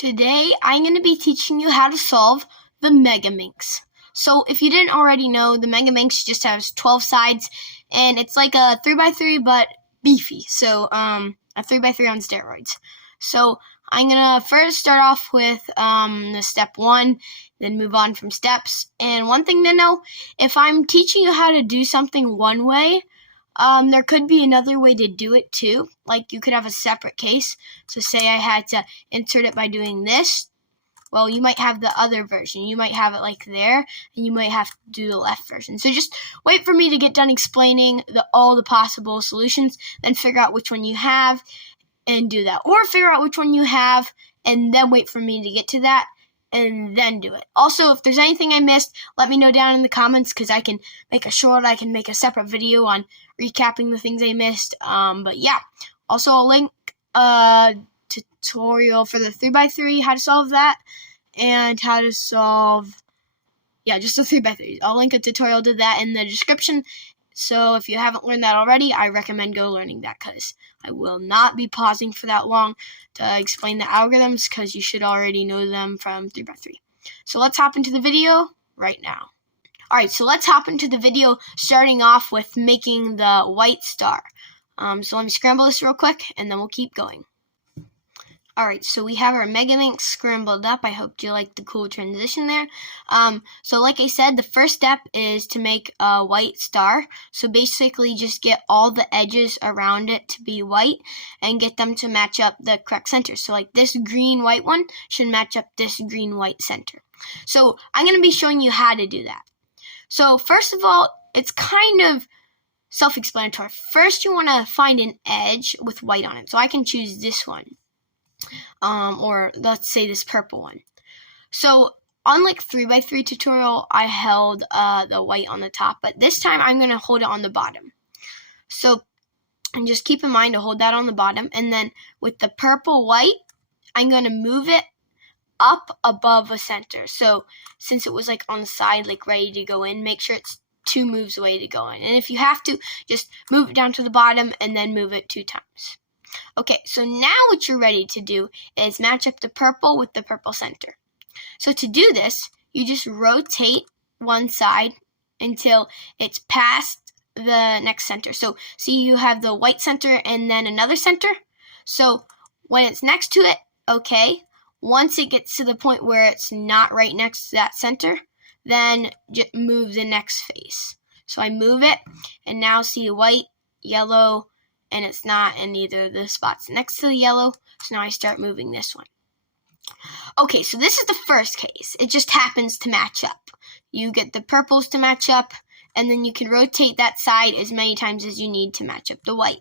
Today, I'm going to be teaching you how to solve the Megaminx. So, if you didn't already know, the Megaminx just has 12 sides, and it's like a 3x3 but beefy. So, a 3x3 on steroids. So, I'm going to first start off with the step 1, then move on from steps. And one thing to know, if I'm teaching you how to do something one way, there could be another way to do it too. Like you could have a separate case. So say I had to insert it by doing this. Well, you might have the other version. You might have it like there, and you might have to do the left version. So just wait for me to get done explaining all the possible solutions, then figure out which one you have and do that. Or figure out which one you have and then wait for me to get to that and then do it. Also, if there's anything I missed, let me know down in the comments because I can make a short, I can make a separate video on recapping the things I missed. But yeah, also I'll link a tutorial for the 3x3, how to solve that, and how to solve, just the 3x3. I'll link a tutorial to that in the description. So if you haven't learned that already, I recommend go learning that because I will not be pausing for that long to explain the algorithms because you should already know them from 3x3. So let's hop into the video right now. Alright, so let's hop into the video starting off with making the white star. So let me scramble this real quick and then we'll keep going. Alright, so we have our Megaminx scrambled up. I hope you like the cool transition there. So like I said, the first step is to make a white star. So basically just get all the edges around it to be white and get them to match up the correct center. So like this green white one should match up this green white center. So I'm going to be showing you how to do that. So first of all, it's kind of self-explanatory. First you want to find an edge with white on it. So I can choose this one. Or let's say this purple one. So unlike 3x3 tutorial, I held the white on the top, but this time I'm going to hold it on the bottom. So and just keep in mind to hold that on the bottom, and then with the purple white, I'm going to move it up above a center. So since it was like on the side, like ready to go in, make sure it's 2 moves away to go in. And if you have to, just move it down to the bottom and then move it 2 times. Okay, so now what you're ready to do is match up the purple with the purple center. So to do this, you just rotate one side until it's past the next center. So see, you have the white center and then another center. So when it's next to it, okay. Once it gets to the point where it's not right next to that center, then just move the next face. So I move it, and now see white, yellow, and it's not in either of the spots next to the yellow, so now I start moving this one. Okay, so this is the first case. It just happens to match up. You get the purples to match up, and then you can rotate that side as many times as you need to match up the white.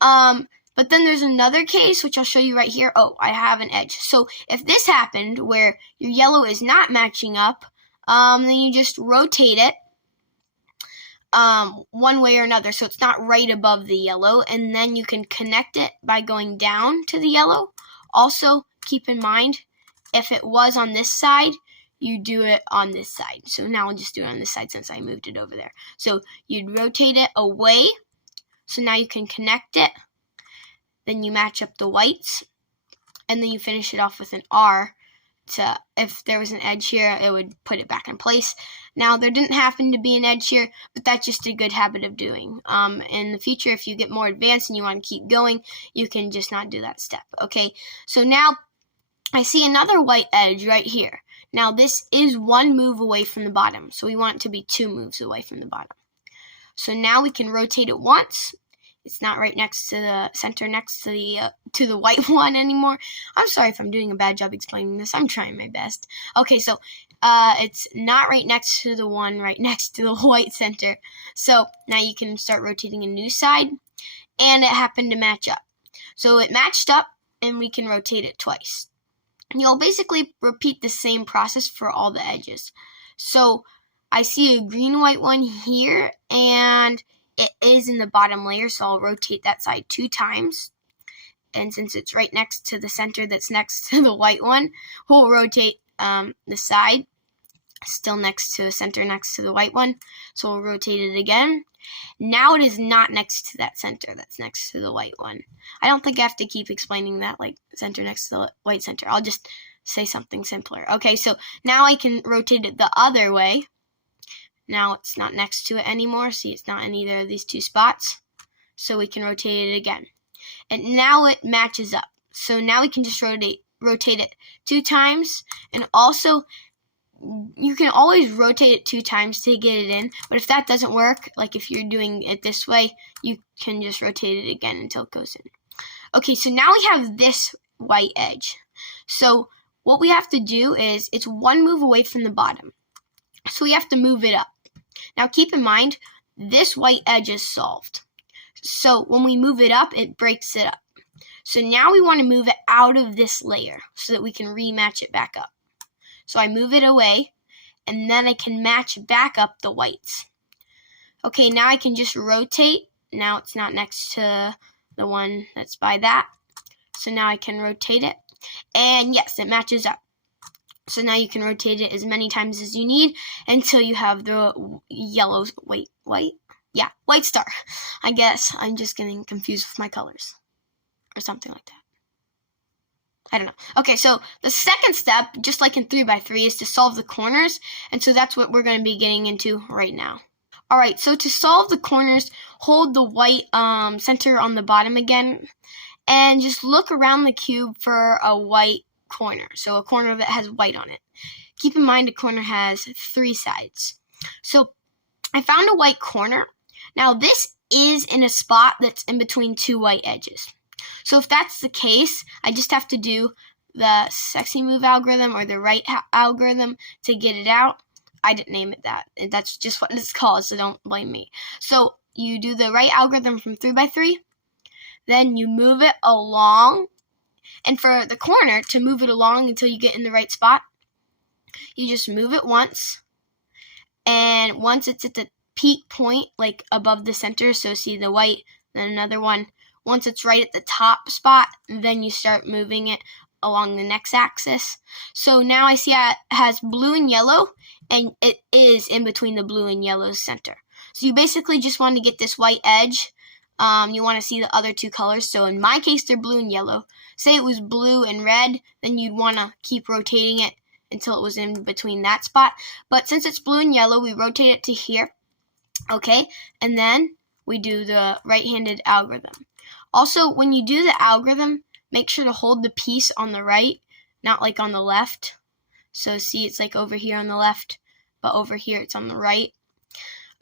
But then there's another case, which I'll show you right here. Oh, I have an edge. So if this happened where your yellow is not matching up, then you just rotate it one way or another, so it's not right above the yellow, and then you can connect it by going down to the yellow. Also, keep in mind, if it was on this side, you do it on this side. So now I'll just do it on this side since I moved it over there. So you'd rotate it away, so now you can connect it, then you match up the whites, and then you finish it off with an R. To, if there was an edge here, it would put it back in place. Now, there didn't happen to be an edge here, but that's just a good habit of doing. In the future, if you get more advanced and you want to keep going, you can just not do that step. Okay, so now I see another white edge right here. Now, this is 1 move away from the bottom, so we want it to be 2 moves away from the bottom. So now we can rotate it once. It's not right next to the center, next to the white one anymore. I'm sorry if I'm doing a bad job explaining this. I'm trying my best. Okay, so it's not right next to the one right next to the white center. So now you can start rotating a new side, and it happened to match up. So it matched up, and we can rotate it twice. And you'll basically repeat the same process for all the edges. So I see a green-white one here, and it is in the bottom layer, so I'll rotate that side 2 times. And since it's right next to the center that's next to the white one, we'll rotate the side. still next to the center, next to the white one. So we'll rotate it again. Now it is not next to that center that's next to the white one. I don't think I have to keep explaining that, like center next to the white center. I'll just say something simpler. Okay, so now I can rotate it the other way. Now it's not next to it anymore. See, it's not in either of these two spots. So we can rotate it again. And now it matches up. So now we can just rotate it 2 times. And also, you can always rotate it 2 times to get it in. But if that doesn't work, like if you're doing it this way, you can just rotate it again until it goes in. Okay, so now we have this white edge. So what we have to do is, it's 1 move away from the bottom. So we have to move it up. Now keep in mind, this white edge is solved. So when we move it up, it breaks it up. So now we want to move it out of this layer so that we can rematch it back up. So I move it away, and then I can match back up the whites. Okay, now I can just rotate. Now it's not next to the one that's by that. So now I can rotate it. And yes, it matches up. So now you can rotate it as many times as you need until you have the yellow, white star. I guess I'm just getting confused with my colors or something like that. I don't know. Okay, so the second step, just like in 3x3, is to solve the corners. And so that's what we're going to be getting into right now. All right, so to solve the corners, hold the white center on the bottom again. And just look around the cube for a white corner. So a corner that has white on it. Keep in mind a corner has 3 sides. So I found a white corner. Now this is in a spot that's in between 2 white edges. So if that's the case, I just have to do the sexy move algorithm or the right algorithm to get it out. I didn't name it that. That's just what it's called, so don't blame me. So you do the right algorithm from 3x3. Then you move it along. And for the corner, to move it along until you get in the right spot, you just move it once. And once it's at the peak point, like above the center, so see the white, then another one. Once it's right at the top spot, then you start moving it along the next axis. So now I see it has blue and yellow, and it is in between the blue and yellow center. So you basically just want to get this white edge. You want to see the other 2 colors. So in my case, they're blue and yellow. Say it was blue and red, then you'd want to keep rotating it until it was in between that spot. But since it's blue and yellow, we rotate it to here. Okay, and then we do the right-handed algorithm. Also, when you do the algorithm, make sure to hold the piece on the right, not like on the left. So see, it's like over here on the left, but over here it's on the right.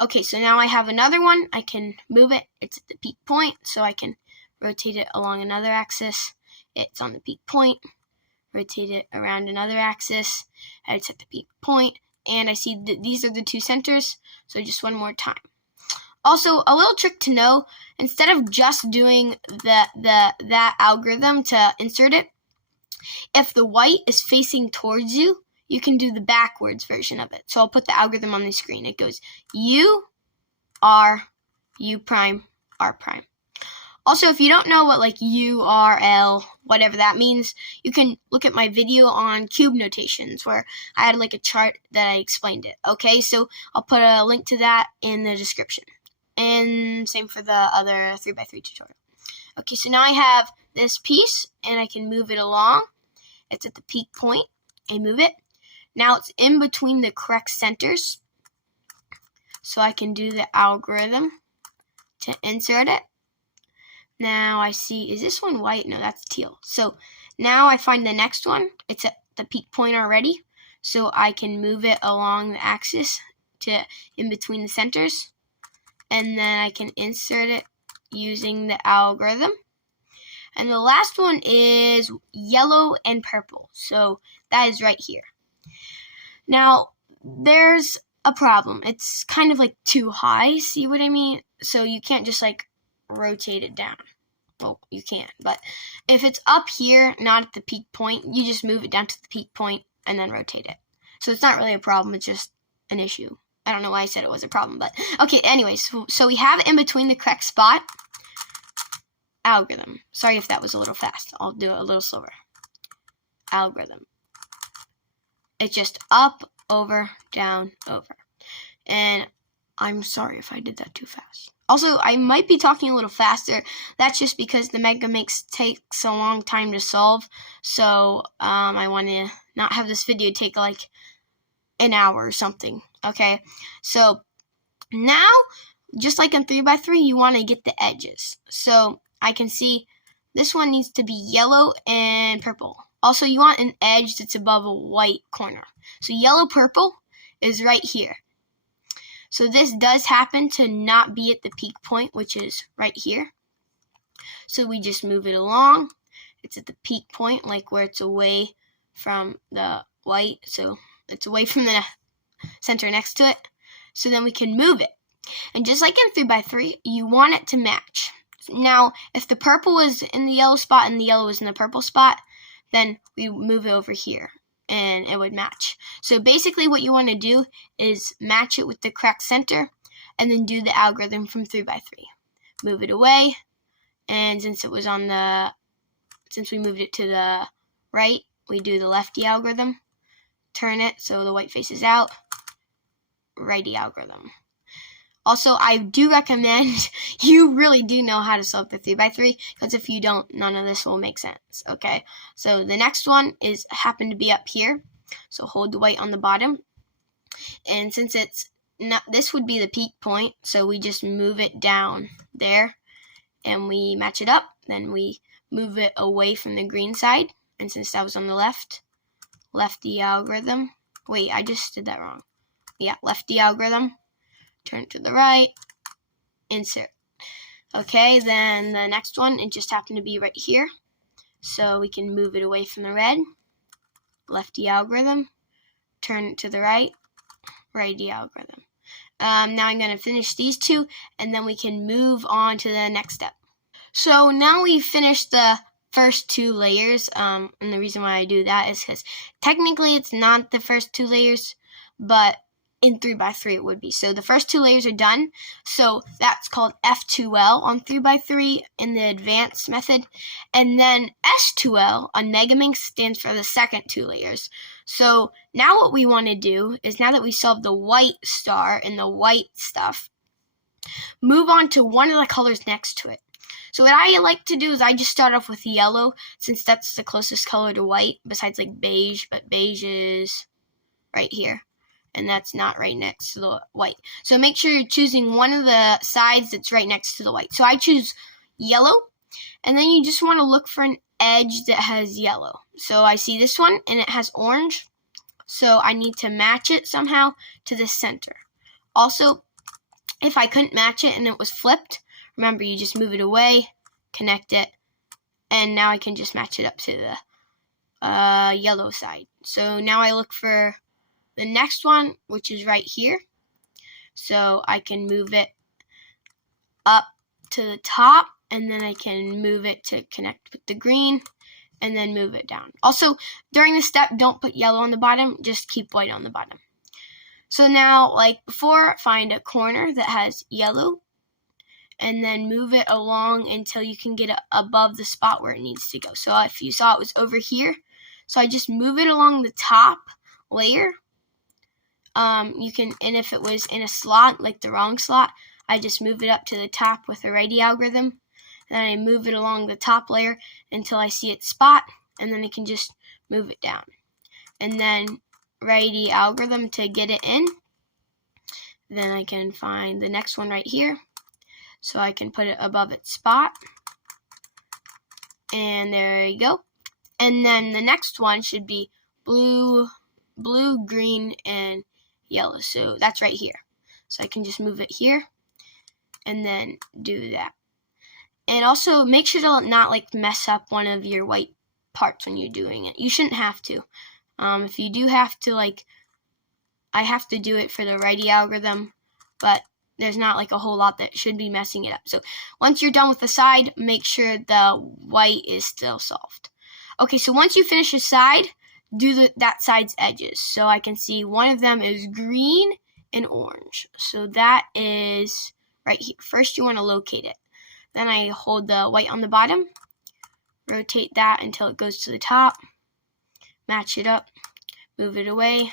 Okay, so now I have another one. I can move it. It's at the peak point, so I can rotate it along another axis. It's on the peak point. Rotate it around another axis. It's at the peak point. And I see that these are the 2 centers, so just one more time. Also, a little trick to know, instead of just doing that algorithm to insert it, if the white is facing towards you, you can do the backwards version of it. So I'll put the algorithm on the screen. It goes U, R, U prime, R prime. Also, if you don't know what like U, R, L, whatever that means, you can look at my video on cube notations where I had like a chart that I explained it. Okay, so I'll put a link to that in the description. And same for the other 3x3 tutorial. Okay, so now I have this piece and I can move it along. It's at the peak point. I move it. Now it's in between the correct centers. So I can do the algorithm to insert it. Now I see, is this one white? No, that's teal. So now I find the next one. It's at the peak point already. So I can move it along the axis to in between the centers. And then I can insert it using the algorithm. And the last one is yellow and purple. So that is right here. Now, there's a problem. It's kind of like too high, see what I mean? So you can't just like rotate it down. Well, you can, but if it's up here, not at the peak point, you just move it down to the peak point and then rotate it. So it's not really a problem, it's just an issue. I don't know why I said it was a problem, but okay, anyways, so we have it in between the correct spot. Algorithm. Sorry if that was a little fast. I'll do it a little slower. Algorithm. It's just up, over, down, over. And I'm sorry if I did that too fast. Also, I might be talking a little faster. That's just because the Megaminx takes a long time to solve. So I want to not have this video take like an hour or something. Okay, so now, just like in 3x3, you want to get the edges. So I can see this one needs to be yellow and purple. Also, you want an edge that's above a white corner. So yellow purple is right here. So this does happen to not be at the peak point, which is right here. So we just move it along. It's at the peak point, like where it's away from the white. So it's away from the center next to it. So then we can move it. And just like in 3x3, you want it to match. Now, if the purple was in the yellow spot and the yellow was in the purple spot, then we move it over here and it would match. So basically what you want to do is match it with the correct center and then do the algorithm from 3x3. Move it away, and since we moved it to the right, we do the lefty algorithm. Turn it so the white faces out. Righty algorithm. Also, I do recommend you really do know how to solve the 3x3, because if you don't, none of this will make sense. Okay, so the next one is happen to be up here. So hold the white on the bottom, and since it's not, this would be the peak point, so we just move it down there, and we match it up. Then we move it away from the green side, and since that was on the left, lefty algorithm. Wait, I just did that wrong. Yeah, lefty algorithm. Turn to the right, insert. Okay, then the next one, it just happened to be right here. So we can move it away from the red, lefty algorithm, turn it to the right, righty algorithm. Now I'm going to finish these two, and then we can move on to the next step. So now we've finished the first two layers, and the reason why I do that is because technically it's not the first two layers, but in 3x3 it would be. So the first two layers are done. So that's called F2L on 3x3 in the advanced method. And then S2L on Megaminx stands for the second two layers. So now what we want to do is, now that we solved the white star and the white stuff, move on to one of the colors next to it. So what I like to do is I just start off with yellow, since that's the closest color to white, besides like beige, but beige is right here. And that's not right next to the white. So make sure you're choosing one of the sides that's right next to the white. So I choose yellow, and then you just want to look for an edge that has yellow. So I see this one, and it has orange. So I need to match it somehow to the center. Also, if I couldn't match it and it was flipped, remember you just move it away, connect it, and now I can just match it up to the yellow side. So now I look for the next one, which is right here. So I can move it up to the top, and then I can move it to connect with the green, and then move it down. Also, during this step, don't put yellow on the bottom, just keep white on the bottom. So now, like before, find a corner that has yellow, and then move it along until you can get it above the spot where it needs to go. So if you saw it was over here, so I just move it along the top layer. You can, and if it was in a slot, like the wrong slot, I just move it up to the top with a righty algorithm. Then I move it along the top layer until I see its spot, and then I can just move it down. And then righty algorithm to get it in. Then I can find the next one right here, so I can put it above its spot. And there you go. And then the next one should be blue, green, and yellow. So that's right here. So I can just move it here and then do that. And also make sure to not like mess up one of your white parts when you're doing it. You shouldn't have to. If you do have to, like, I have to do it for the righty algorithm, but there's not like a whole lot that should be messing it up. So once you're done with the side, make sure the white is still solved. Okay, so once you finish your side, do that side's edges. So I can see one of them is green and orange. So that is right here. First, you want to locate it. Then I hold the white on the bottom, rotate that until it goes to the top, match it up, move it away,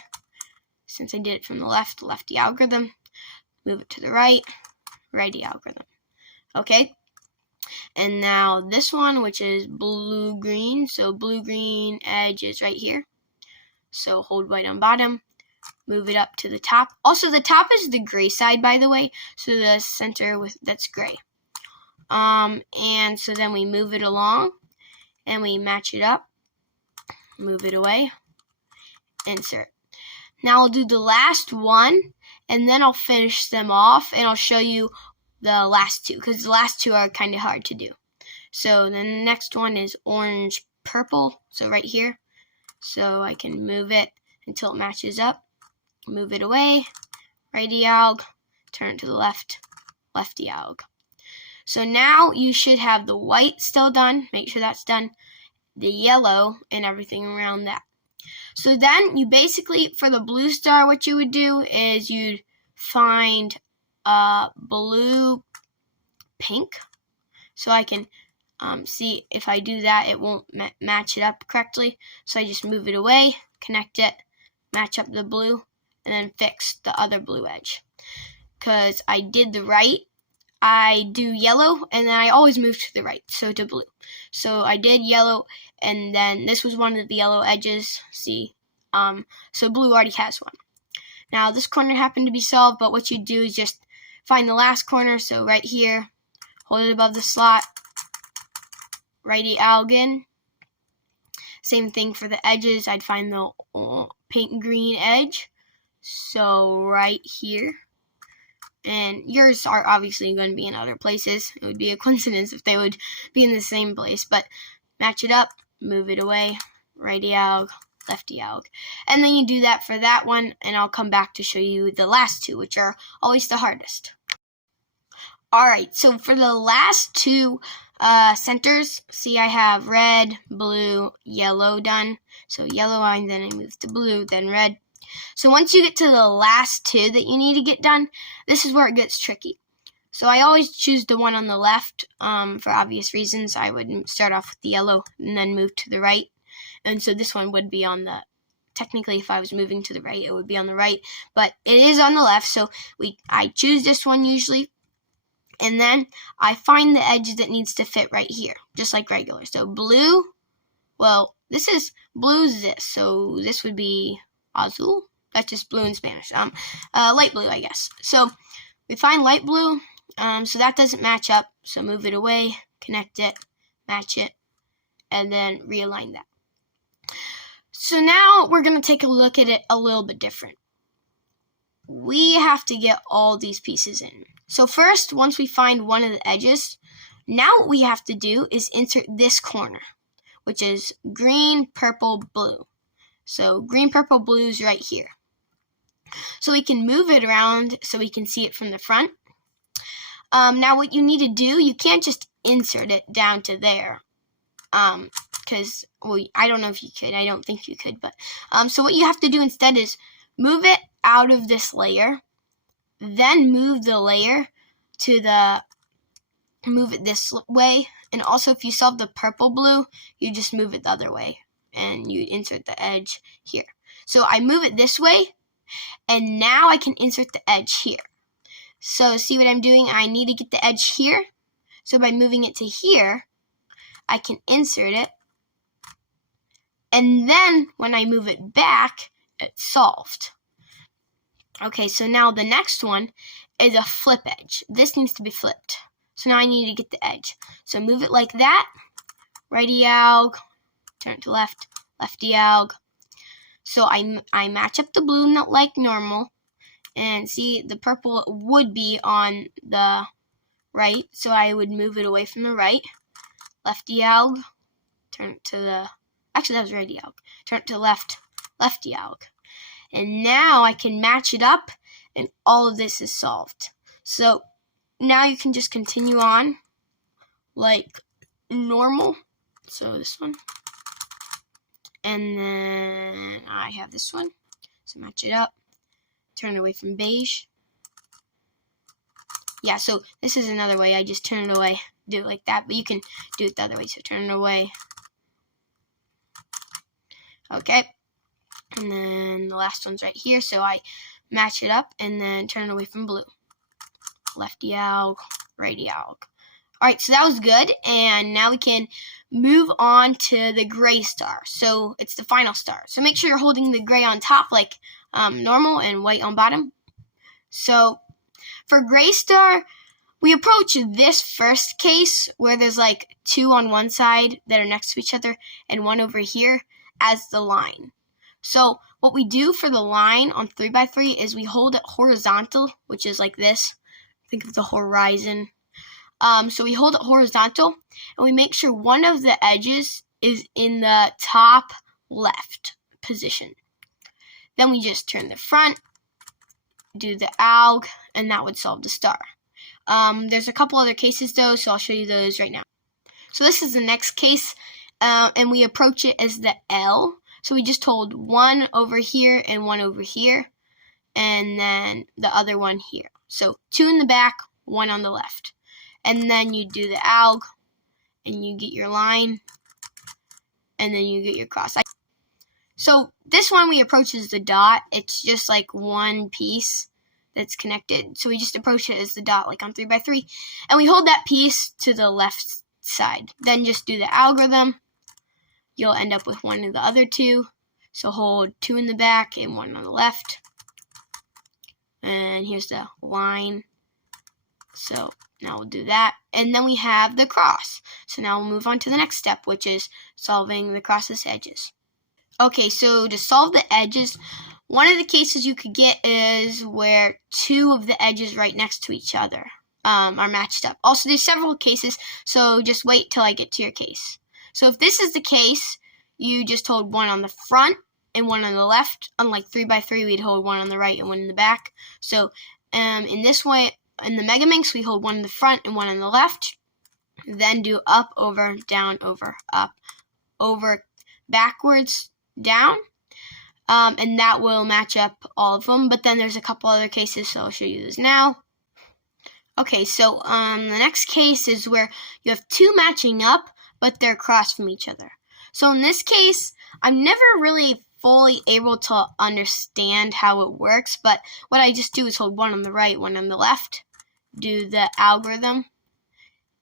since I did it from the left, lefty algorithm. Move it to the right, righty algorithm. Okay? And now this one, which is blue-green. So blue-green edge is right here. So hold white on bottom. Move it up to the top. Also, the top is the gray side, by the way. So the center that's gray. And so then we move it along. And we match it up. Move it away. Insert. Now I'll do the last one. And then I'll finish them off. And I'll show you the last two, because the last two are kind of hard to do. So the next one is orange purple, so right here. So I can move it until it matches up. Move it away, righty alg, turn it to the left, lefty alg. So now you should have the white still done, make sure that's done, the yellow, and everything around that. So then you basically, for the blue star, what you would do is you'd find blue pink. So I can see if I do that, it won't match it up correctly. So I just move it away, connect it, match up the blue, and then fix the other blue edge. Because I did the right, I do yellow, and then I always move to the right, so to blue. So I did yellow, and then this was one of the yellow edges, see? So blue already has one. Now this corner happened to be solved, but what you do is just find the last corner, so right here, hold it above the slot, righty alg in. Same thing for the edges, I'd find the pink green edge, so right here. And yours are obviously going to be in other places. It would be a coincidence if they would be in the same place, but match it up, move it away, righty alg, lefty alg. And then you do that for that one, and I'll come back to show you the last two, which are always the hardest. Alright, so for the last two centers, see I have red, blue, yellow done. So yellow, and then I move to blue, then red. So once you get to the last two that you need to get done, this is where it gets tricky. So I always choose the one on the left for obvious reasons. I would start off with the yellow and then move to the right. And so this one would be on the, technically if I was moving to the right, it would be on the right. But it is on the left, so I choose this one usually. And then I find the edge that needs to fit right here, just like regular. So blue, well, this is blue is this. So this would be azul. That's just blue in Spanish. Light blue, I guess. So we find light blue. So that doesn't match up. So move it away, connect it, match it, and then realign that. So now we're going to take a look at it a little bit different. We have to get all these pieces in. So first, once we find one of the edges, now what we have to do is insert this corner, which is green, purple, blue. So green, purple, blue is right here. So we can move it around so we can see it from the front. Now what you need to do, you can't just insert it down to there. Because, well, I don't know if you could. I don't think you could. But so what you have to do instead is move it out of this layer. Then move the layer to move it this way. And also if you solve the purple blue, you just move it the other way. And you insert the edge here. So I move it this way. And now I can insert the edge here. So see what I'm doing? I need to get the edge here. So by moving it to here, I can insert it. And then when I move it back, it's solved. Okay, so now the next one is a flip edge. This needs to be flipped. So now I need to get the edge. So move it like that. Righty alg, turn it to left, lefty alg. So I match up the blue not like normal. And see, the purple would be on the right. So I would move it away from the right. Lefty alg, turn it to the, actually that was righty alg. Turn it to left, lefty alg. And now I can match it up and all of this is solved. So now you can just continue on like normal. So this one. And then I have this one. So match it up. Turn it away from beige. Yeah, so this is another way. I just turn it away. Do it like that. But you can do it the other way. So turn it away. Okay. And then the last one's right here, so I match it up and then turn it away from blue. Lefty alg, righty alg. Alright, so that was good, and now we can move on to the gray star. So it's the final star. So make sure you're holding the gray on top like normal and white on bottom. So for gray star, we approach this first case where there's like two on one side that are next to each other and one over here as the line. So what we do for the line on 3x3 is we hold it horizontal, which is like this. Think of the horizon. So we hold it horizontal, and we make sure one of the edges is in the top left position. Then we just turn the front, do the alg, and that would solve the star. There's a couple other cases though, so I'll show you those right now. So this is the next case, and we approach it as the L. So we just hold one over here and one over here, and then the other one here. So two in the back, one on the left. And then you do the alg, and you get your line, and then you get your cross. So this one we approach as the dot. It's just like one piece that's connected. So we just approach it as the dot, like on 3x3. And we hold that piece to the left side. Then just do the algorithm. You'll end up with one of the other two. So hold two in the back and one on the left. And here's the line. So now we'll do that. And then we have the cross. So now we'll move on to the next step, which is solving the cross's edges. Okay, so to solve the edges, one of the cases you could get is where two of the edges right next to each other are matched up. Also, there's several cases, so just wait till I get to your case. So if this is the case, you just hold one on the front and one on the left. Unlike 3x3, we'd hold one on the right and one in the back. So in this way, in the Megaminx, we hold one in the front and one on the left. Then do up, over, down, over, up, over, backwards, down. And that will match up all of them. But then there's a couple other cases, so I'll show you those now. Okay, so the next case is where you have two matching up, but they're across from each other. So in this case, I'm never really fully able to understand how it works, but what I just do is hold one on the right, one on the left, do the algorithm,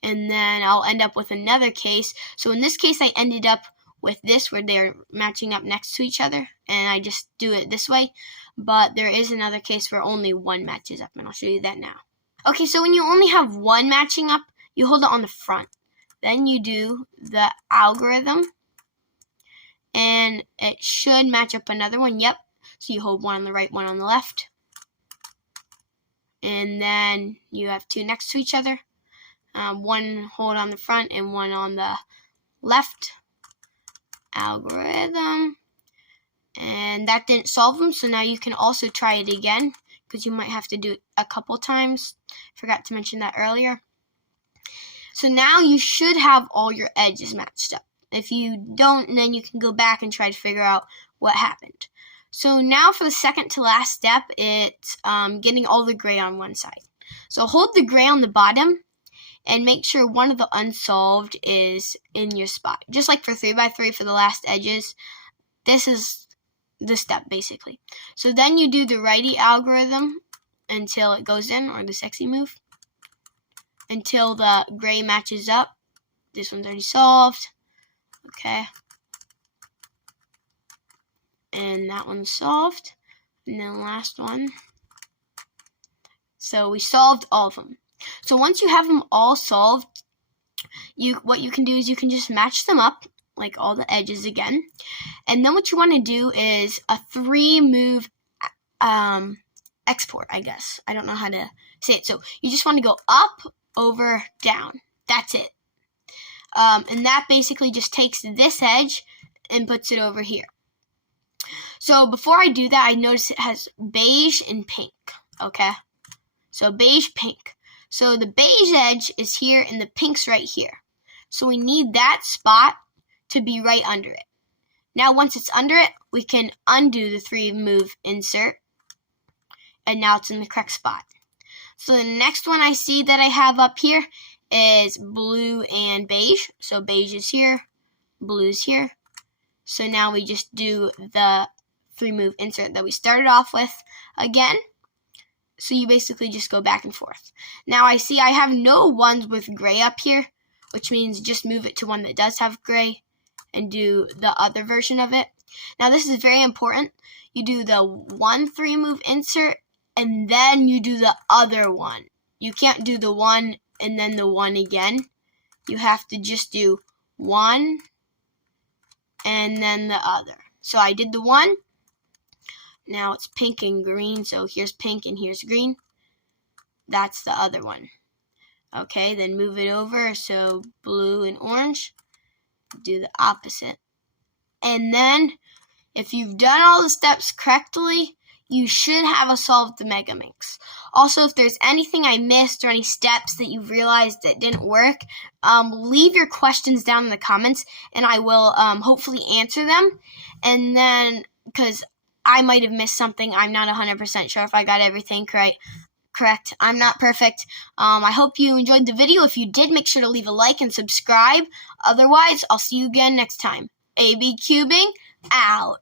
and then I'll end up with another case. So in this case, I ended up with this where they're matching up next to each other, and I just do it this way. But there is another case where only one matches up, and I'll show you that now. Okay, so when you only have one matching up, you hold it on the front. Then you do the algorithm, and it should match up another one. Yep. So you hold one on the right, one on the left. And then you have two next to each other. One hold on the front and one on the left. Algorithm. And that didn't solve them, so now you can also try it again, because you might have to do it a couple times. Forgot to mention that earlier. So now you should have all your edges matched up. If you don't, then you can go back and try to figure out what happened. So now for the second to last step, it's getting all the gray on one side. So hold the gray on the bottom and make sure one of the unsolved is in your spot. Just like for 3x3 for the last edges, this is the step basically. So then you do the righty algorithm until it goes in, or the sexy move, until the gray matches up. This one's already solved. Okay. And that one's solved. And then the last one. So we solved all of them. So once you have them all solved, what you can do is you can just match them up, like all the edges again. And then what you want to do is a 3-move export, I guess. I don't know how to say it. So you just want to go up, over, down. That's it. And that basically just takes this edge and puts it over here. So before I do that, I notice it has beige and pink. Okay? So beige, pink. So the beige edge is here and the pink's right here. So we need that spot to be right under it. Now once it's under it, we can undo the 3-move insert. And now it's in the correct spot. So the next one I see that I have up here is blue and beige. So beige is here, blue is here. So now we just do the 3-move insert that we started off with again. So you basically just go back and forth. Now I see I have no ones with gray up here, which means just move it to one that does have gray and do the other version of it. Now this is very important. You do the 1 3-move insert and then you do the other one. You can't do the one and then the one again. You have to just do one and then the other. So I did the one. Now it's pink and green, so here's pink and here's green. That's the other one. Okay, then move it over, so blue and orange. Do the opposite. And then, if you've done all the steps correctly, you should have solved the Megaminx. Also, if there's anything I missed or any steps that you've realized that didn't work, leave your questions down in the comments, and I will hopefully answer them. And then, because I might have missed something, I'm not 100% sure if I got everything correct. I'm not perfect. I hope you enjoyed the video. If you did, make sure to leave a like and subscribe. Otherwise, I'll see you again next time. AB Cubing, out.